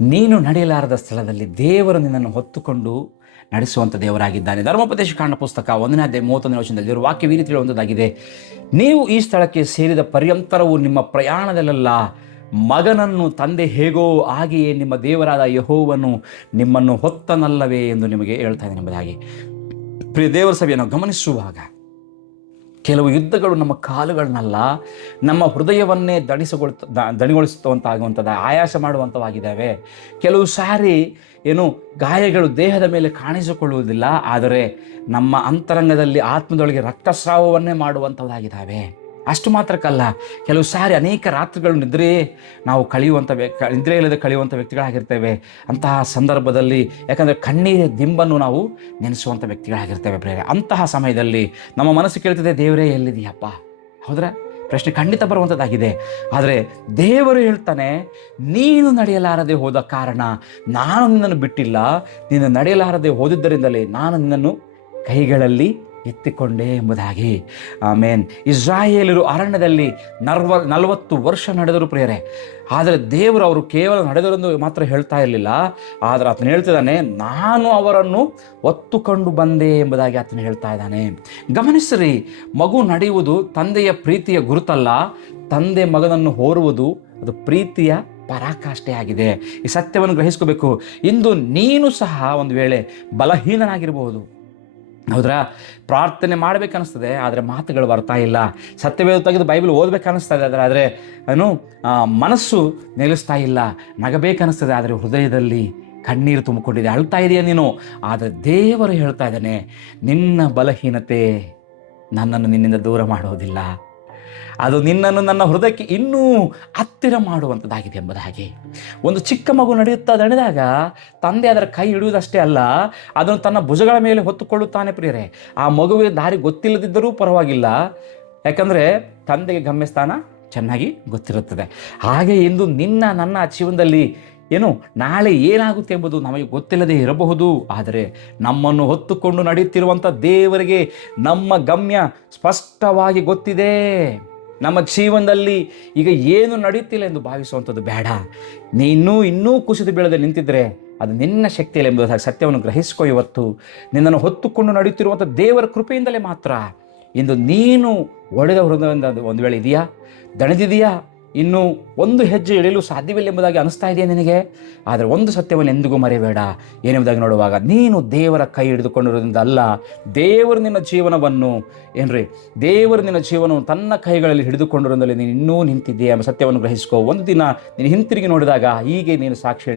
ನೀನು ನಡೆಯಲಾರದ ಸ್ಥಳದಲ್ಲಿ ದೇವರು ನಿನ್ನನ್ನು ಹೊತ್ತುಕೊಂಡು ನಡೆಸುವಂಥ ದೇವರಾಗಿದ್ದಾನೆ. ಧರ್ಮೋಪದೇಶ ಕಾಂಡ ಪುಸ್ತಕ 1ನೇ ಅಧ್ಯಾಯ 31ನೇ ವಚನದಲ್ಲಿ ಇರುವ ವಾಕ್ಯ ಈ ರೀತಿ ಹೇಳುವಂಥದ್ದಾಗಿದೆ: ನೀವು ಈ ಸ್ಥಳಕ್ಕೆ ಸೇರಿದ ಪರ್ಯಂತರವು ನಿಮ್ಮ ಪ್ರಯಾಣದಲ್ಲೆಲ್ಲ ಮಗನನ್ನು ತಂದೆ ಹೇಗೋ ಹಾಗೆಯೇ ನಿಮ್ಮ ದೇವರಾದ ಯೆಹೋವನು ನಿಮ್ಮನ್ನು ಹೊತ್ತನಲ್ಲವೇ ಎಂದು ನಿಮಗೆ ಹೇಳ್ತಾ ಇದ್ದಾನೆ ಎಂಬುದಾಗಿ. ಪ್ರಿಯ ದೇವರ ಸಭೆಯನ್ನು ಗಮನಿಸುವಾಗ ಕೆಲವು ಯುದ್ಧಗಳು ನಮ್ಮ ಕಾಲುಗಳನ್ನಲ್ಲ, ನಮ್ಮ ಹೃದಯವನ್ನೇ ದಣಿಗೊಳಿಸುವಂತಾಗುವಂಥದ್ದು, ಆಯಾಸ ಮಾಡುವಂಥವಾಗಿದ್ದಾವೆ. ಕೆಲವು ಸಾರಿ ಗಾಯಗಳು ದೇಹದ ಮೇಲೆ ಕಾಣಿಸಿಕೊಳ್ಳುವುದಿಲ್ಲ, ಆದರೆ ನಮ್ಮ ಅಂತರಂಗದಲ್ಲಿ ಆತ್ಮದೊಳಗೆ ರಕ್ತಸ್ರಾವವನ್ನೇ ಮಾಡುವಂಥದ್ದಾಗಿದ್ದಾವೆ. ಅಷ್ಟು ಮಾತ್ರಕ್ಕಲ್ಲ, ಕೆಲವು ಸಾರಿ ಅನೇಕ ರಾತ್ರಿಗಳು ನಿದ್ರೆ ಇಲ್ಲದೆ ಕಳೆಯುವಂಥ ವ್ಯಕ್ತಿಗಳಾಗಿರ್ತೇವೆ. ಅಂತಹ ಸಂದರ್ಭದಲ್ಲಿ ಯಾಕಂದರೆ ಕಣ್ಣೀರ ದಿಂಬನ್ನು ನಾವು ನೆನೆಸುವಂಥ ವ್ಯಕ್ತಿಗಳಾಗಿರ್ತೇವೆ ಪ್ರೇರೆ. ಅಂತಹ ಸಮಯದಲ್ಲಿ ನಮ್ಮ ಮನಸ್ಸು ಕೇಳ್ತದೆ, ದೇವರೇ ಎಲ್ಲಿದೆಯಪ್ಪ? ಹೌದ್ರ? ಪ್ರಶ್ನೆ ಖಂಡಿತ ಬರುವಂಥದ್ದಾಗಿದೆ. ಆದರೆ ದೇವರು ಹೇಳ್ತಾನೆ, ನೀನು ನಡೆಯಲಾರದೆ ಹೋದ ಕಾರಣ ನಾನು ನಿನ್ನನ್ನು ಬಿಟ್ಟಿಲ್ಲ, ನೀನು ನಡೆಯಲಾರದೆ ಹೋದಿದ್ದರಿಂದಲೇ ನಾನು ನಿನ್ನನ್ನು ಕೈಗಳಲ್ಲಿ ಎತ್ತಿಕೊಂಡೆ ಎಂಬುದಾಗಿ. ಆಮೇನ್. ಇಸ್ರಾಯೇಲರು ಅರಣ್ಯದಲ್ಲಿ 40 ವರ್ಷ ನಡೆದರು ಪ್ರಿಯರೇ. ಆದರೆ ದೇವರು ಅವರು ಕೇವಲ ನಡೆದರೆಂದು ಮಾತ್ರ ಹೇಳ್ತಾ ಇರಲಿಲ್ಲ, ಆದರೆ ಆತನು ಹೇಳ್ತಿದ್ದಾನೆ, ನಾನು ಅವರನ್ನು ಹೊತ್ತುಕೊಂಡು ಬಂದೆ ಎಂಬುದಾಗಿ ಆತನು ಹೇಳ್ತಾ ಇದ್ದಾನೆ. ಗಮನಿಸಿರಿ, ಮಗು ನಡೆಯುವುದು ತಂದೆಯ ಪ್ರೀತಿಯ ಗುರುತಲ್ಲ, ತಂದೆ ಮಗನನ್ನು ಹೋರುವುದು ಅದು ಪ್ರೀತಿಯ ಪರಾಕಾಷ್ಠೆ ಆಗಿದೆ. ಈ ಸತ್ಯವನ್ನು ಗ್ರಹಿಸ್ಕೋಬೇಕು. ಇಂದು ನೀನು ಸಹ ಒಂದು ವೇಳೆ ಬಲಹೀನನಾಗಿರಬಹುದು, ಹೌದ್ರಾ? ಪ್ರಾರ್ಥನೆ ಮಾಡಬೇಕನ್ನಿಸ್ತದೆ, ಆದರೆ ಮಾತುಗಳು ಬರ್ತಾ ಇಲ್ಲ. ಸತ್ಯವೇದ ತೆಗೆದು ಬೈಬಲ್ ಓದಬೇಕನ್ನಿಸ್ತದೆ, ಆದರೆ ಮನಸ್ಸು ನಿಲ್ಲಿಸ್ತಾ ಇಲ್ಲ. ನಗಬೇಕನ್ನಿಸ್ತದೆ, ಆದರೆ ಹೃದಯದಲ್ಲಿ ಕಣ್ಣೀರು ತುಂಬಿಕೊಂಡಿದೆ, ಅಳ್ತಾ ಇದೆಯಾ ನೀನು. ಆದರೆ ದೇವರು ಹೇಳ್ತಾ ಇದ್ದಾನೆ, ನಿನ್ನ ಬಲಹೀನತೆ ನನ್ನನ್ನು ನಿನ್ನಿಂದ ದೂರ ಮಾಡೋದಿಲ್ಲ, ಅದು ನಿನ್ನನ್ನು ನನ್ನ ಹೃದಯಕ್ಕೆ ಇನ್ನೂ ಹತ್ತಿರ ಮಾಡುವಂಥದ್ದಾಗಿದೆ ಎಂಬುದಾಗಿ. ಒಂದು ಚಿಕ್ಕ ಮಗು ನಡೆದಾಗ ತಂದೆ ಅದರ ಕೈ ಹಿಡಿಯುವುದಷ್ಟೇ ಅಲ್ಲ, ಅದನ್ನು ತನ್ನ ಭುಜಗಳ ಮೇಲೆ ಹೊತ್ತುಕೊಳ್ಳುತ್ತಾನೆ ಪ್ರಿಯರೇ. ಆ ಮಗುವಿಗೆ ದಾರಿ ಗೊತ್ತಿಲ್ಲದಿದ್ದರೂ ಪರವಾಗಿಲ್ಲ, ಯಾಕಂದರೆ ತಂದೆಗೆ ಗಮ್ಯಸ್ಥಾನ ಚೆನ್ನಾಗಿ ಗೊತ್ತಿರುತ್ತದೆ. ಹಾಗೆ ಇಂದು ನನ್ನ ಜೀವನದಲ್ಲಿ ನಾಳೆ ಏನಾಗುತ್ತೆ ಎಂಬುದು ನಮಗೆ ಗೊತ್ತಿಲ್ಲದೆ ಇರಬಹುದು, ಆದರೆ ನಮ್ಮನ್ನು ಹೊತ್ತುಕೊಂಡು ನಡೆಯುತ್ತಿರುವಂಥ ದೇವರಿಗೆ ನಮ್ಮ ಗಮ್ಯ ಸ್ಪಷ್ಟವಾಗಿ ಗೊತ್ತಿದೆ. ನಮ್ಮ ಜೀವನದಲ್ಲಿ ಈಗ ಏನು ನಡೆಯುತ್ತಿಲ್ಲ ಎಂದು ಭಾವಿಸುವಂಥದ್ದು ಬೇಡ. ಇನ್ನೂ ಕುಸಿದು ಬೀಳದೆ ನಿಂತಿದ್ರೆ ಅದು ನಿನ್ನ ಶಕ್ತಿಯಲ್ಲಿ ಎಂಬುದಾಗಿ ಸತ್ಯವನ್ನು ಗ್ರಹಿಸ್ಕೊ. ಇವತ್ತು ನಿನ್ನನ್ನು ಹೊತ್ತುಕೊಂಡು ನಡೆಯುತ್ತಿರುವಂಥ ದೇವರ ಕೃಪೆಯಿಂದಲೇ ಮಾತ್ರ. ಇಂದು ನೀನು ಒಡೆದ ಹೃದಯದಿಂದ ಒಂದು ವೇಳೆ ಇದೆಯಾ, ದಣಿದಿದೆಯಾ, ಇನ್ನು ಒಂದು ಹೆಜ್ಜೆ ಇಳಿಯಲು ಸಾಧ್ಯವಿಲ್ಲ ಎಂಬುದಾಗಿ ಅನಿಸ್ತಾ ಇದೆಯಾ ನಿನಗೆ? ಆದರೆ ಒಂದು ಸತ್ಯವನ್ನು ಎಂದಿಗೂ ಮರೆಯಬೇಡ. ಏನೆಂಬುದಾಗಿ ನೋಡುವಾಗ, ನೀನು ದೇವರ ಕೈ ಹಿಡಿದುಕೊಂಡಿರೋದ್ರಿಂದ ಅಲ್ಲ, ದೇವರು ನಿನ್ನ ಜೀವನವನ್ನು ದೇವರು ನಿನ್ನ ಜೀವನವನ್ನು ತನ್ನ ಕೈಗಳಲ್ಲಿ ಹಿಡಿದುಕೊಂಡಿರೋದ್ರಲ್ಲಿ ನೀನು ಇನ್ನೂ ನಿಂತಿದ್ದೀಯ ಎಂಬ ಸತ್ಯವನ್ನು ಗ್ರಹಿಸ್ಕೋ. ಒಂದು ದಿನ ನೀನು ಹಿಂತಿರುಗಿ ನೋಡಿದಾಗ ಹೀಗೆ ನೀನು ಸಾಕ್ಷಿ